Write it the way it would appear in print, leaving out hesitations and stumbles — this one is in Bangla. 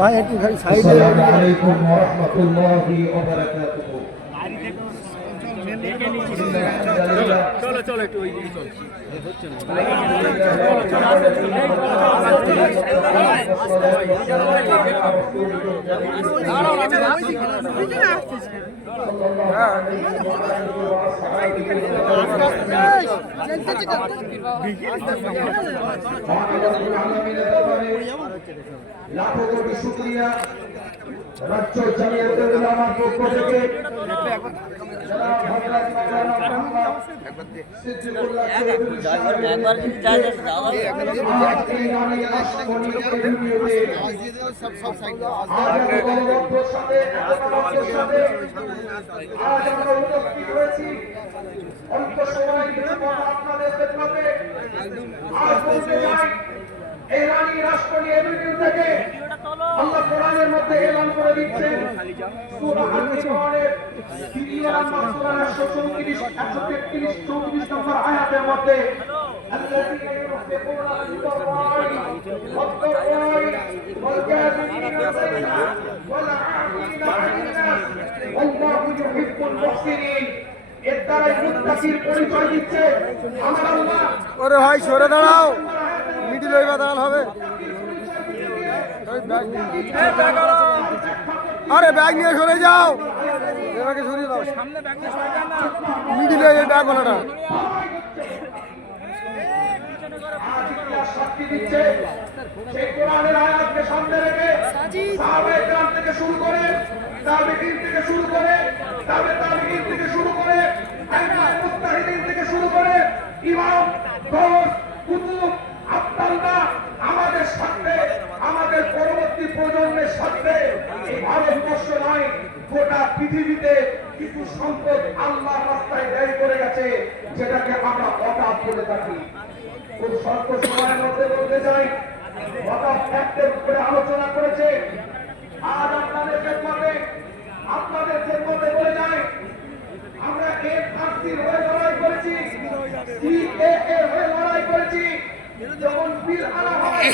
ভাই একটু খালি সাইডে। আসসালামু আলাইকুম ওয়া রাহমাতুল্লাহি ওয়া বারাকাতুহু। চলো চলো একটু ওই দিকে চল। লাখো কোটি শুকরিয়া রাজ্য জামিয়াতে উলামার পক্ষ থেকে রাষ্ট্র নিয়ে থেকে আল্লাহ কোরআনের মধ্যে এলান করে দিচ্ছেন সূরা আল-ইমরানের 134 নম্বর আয়াতের মধ্যে الذين ينفقون بالسراء والضراء والكاظمين الغيظ والعافين عن الناس والله يحب المحسنين এর দ্বারা মুত্তাকির পরিচয় দিচ্ছে আমার আল্লাহ। ওরে ভাই সরে দাঁড়াও, মিডিল হইবা দাঁড়াল হবে। আরে ব্যাগ নিয়ে সরে যাও, এবারে সরিয়ে দাও সামনে, ব্যাগ নিয়ে সরে যান না, মিডিলে এই ব্যাগ ওনাটা সাক্ষী দিচ্ছে সেই কোরআনের আয়াতকে সামনে রেখে সাহাবায়ে কেরাম থেকে শুরু করে তাবেঈন থেকে শুরু করে তাবেঈন থেকে শুরু করে আইমায়ে মুজতাহিদিন থেকে শুরু করে ইমাম গৌস কুতুব আব্দুল্লাহ আমাদের সাথে আমাদের পরবর্তী প্রজন্মের সাথে এই ভারতবর্ষ নয় গোটা পৃথিবীতে কিছু সম্পদ আল্লাহর রাস্তায় ব্যয় করে গেছে, যেটাকে আমরা ওয়াকাফ বলে থাকি। খুব স্বল্প সময়ের মধ্যে বলতে চাই, ওয়াকাফ অ্যাক্টের উপরে আলোচনা করেছে। আজ আপনাদের খেদমতে বলে যায়, আমরা এনআরসির হয়ে লড়াই করেছি, সিএএ হয়ে লড়াই করেছি। যখন বিল আনা হয়